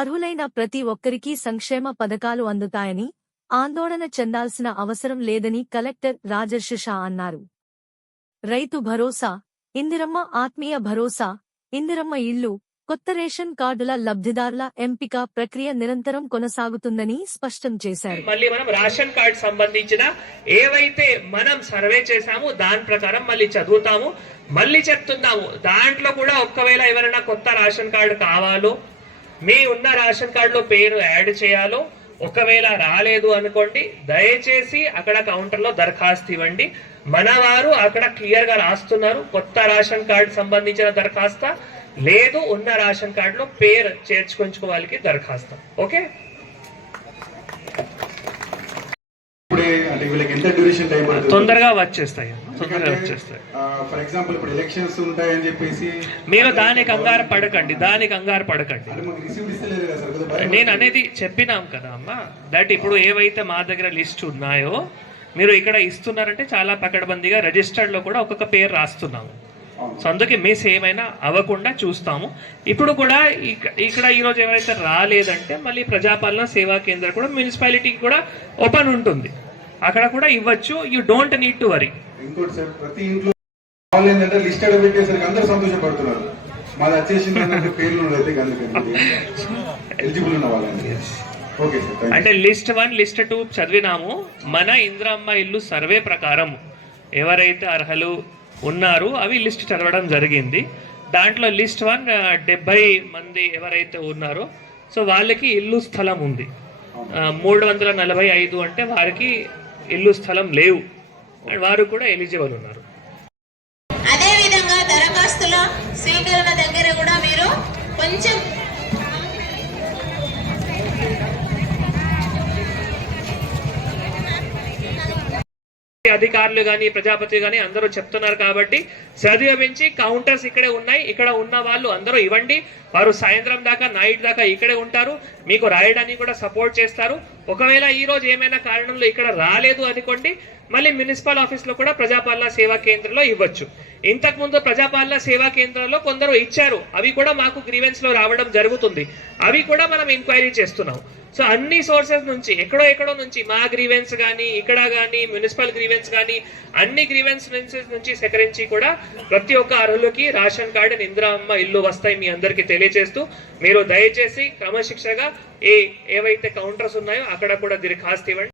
అర్హులైన ప్రతి ఒక్కరికీ సంక్షేమ పథకాలు అందుతాయని, ఆందోళన చెందాల్సిన అవసరం లేదని కలెక్టర్ రాజర్షి షా అన్నారు. రైతు భరోసా, ఇందిరమ్మ ఆత్మీయ భరోసా, ఇందిరమ్మ ఇళ్లు, కొత్త రేషన్ కార్డుల లబ్ధిదారుల ఎంపిక ప్రక్రియ నిరంతరం కొనసాగుతుందని స్పష్టం చేశారు. మళ్ళీ మనం రేషన్ కార్డు సంబంధించిన ఏవైతే మనం సర్వే చేశామో దాని ప్రకారం మళ్ళీ చదువుతాము, మళ్ళీ చెప్తున్నాము. దాంట్లో కూడా ఒక్కవేళ ఎవరైనా కొత్త రేషన్ కార్డు కావాలో, మీ ఉన్న రేషన్ కార్డులో పేరు యాడ్ చేయాలో, ఒకవేళ రాలేదు అనుకోండి, దయచేసి అక్కడ కౌంటర్లో దరఖాస్తు ఇవ్వండి. మన వారు అక్కడ క్లియర్ గా రాస్తున్నారు, కొత్త రేషన్ కార్డు సంబంధించిన దరఖాస్తు లేదు, ఉన్న రేషన్ కార్డులో పేరు చేర్చుకుంచుకోవాలికి దరఖాస్తు. ఓకే, తొందరగా వచ్చేస్తాయి. ఫర్ ఎగ్జాంపుల్ ఇప్పుడు ఎలక్షన్స్ ఉంటాయని చెప్పేసి మీరు దానికి కంగారు పడకండి. నేను అనేది చెప్పినాం కదా అమ్మ, దట్ ఇప్పుడు ఏవైతే మా దగ్గర లిస్ట్ ఉన్నాయో మీరు ఇక్కడ ఇస్తున్నారంటే చాలా పకడ్బందీగా రిజిస్టర్డ్ లో కూడా ఒక్కొక్క పేరు రాస్తున్నాము. సో అందుకే మిస్ ఏమైనా అవ్వకుండా చూస్తాము. ఇప్పుడు కూడా ఇక్కడ ఈరోజు ఎవరైతే రాలేదంటే మళ్ళీ ప్రజాపాలన సేవా కేంద్రం కూడా మున్సిపాలిటీకి కూడా ఓపెన్ ఉంటుంది, అక్కడ కూడా ఇవ్వచ్చు. You don't need to worry. ఇంకోటి సార్, ప్రతి ఇంట్లో లిస్టెడ్ పెట్టేసరికి అందరూ సంతోషపడుతున్నారు. మాది వచ్చేసింది పేర్లు ఎలిజిబుల్ ఉన్న వాళ్ళని. అంటే లిస్ట్ 1 లిస్ట్ 2 చదివినాము. మన ఇందిరమ్మ ఇల్లు సర్వే ప్రకారం ఎవరైతే అర్హులు ఉన్నారు అవి లిస్ట్ చదవడం జరిగింది. దాంట్లో లిస్ట్ 1 70 మంది ఎవరైతే ఉన్నారో సో వాళ్ళకి ఇల్లు స్థలం ఉంది. 345 అంటే వారికి ఇల్లు స్థలం లేవు, వారు కూడా ఎలిజిబుల్ ఉన్నారు. అదే విధంగా దరఖాస్తుల స్వీకరణ దగ్గర కూడా మీరు కొంచెం అధికారులు గాని ప్రజాపతి గాని అందరూ చెప్తున్నారు కాబట్టి చదివించి కౌంటర్స్ ఇక్కడే ఉన్నాయి, ఇక్కడ ఉన్న వాళ్ళు అందరూ ఇవ్వండి. వారు సాయంత్రం దాకా నైట్ దాకా ఇక్కడే ఉంటారు, మీకు రాయడానికి కూడా సపోర్ట్ చేస్తారు. ఒకవేళ ఈ రోజు ఏమైనా కారణంలో ఇక్కడ రాలేదు అనుకోండి, మళ్ళీ మున్సిపల్ ఆఫీస్ లో కూడా ప్రజాపాలన సేవా కేంద్రంలో ఇవ్వచ్చు. ఇంతకు ముందు ప్రజాపాలన సేవా కేంద్రంలో కొందరు ఇచ్చారు, అవి కూడా మాకు గ్రీవెన్స్ లో రావడం జరుగుతుంది, అవి కూడా మనం ఎంక్వైరీ చేస్తున్నాం. సో అన్ని సోర్సెస్ నుంచి ఎక్కడో నుంచి మా గ్రీవెన్స్ కానీ ఇక్కడ కానీ మున్సిపల్ గ్రీవెన్స్ కానీ అన్ని గ్రీవెన్స్ నుంచి సేకరించి కూడా ప్రతి ఒక్క అర్హులకి రేషన్ కార్డు ఇందిరమ్మ ఇల్లు వస్తాయి మీ అందరికీ తెలియజేస్తూ, మీరు దయచేసి క్రమశిక్షగా ఏవైతే కౌంటర్స్ ఉన్నాయో అక్కడ కూడా దరఖాస్తు ఇవ్వండి.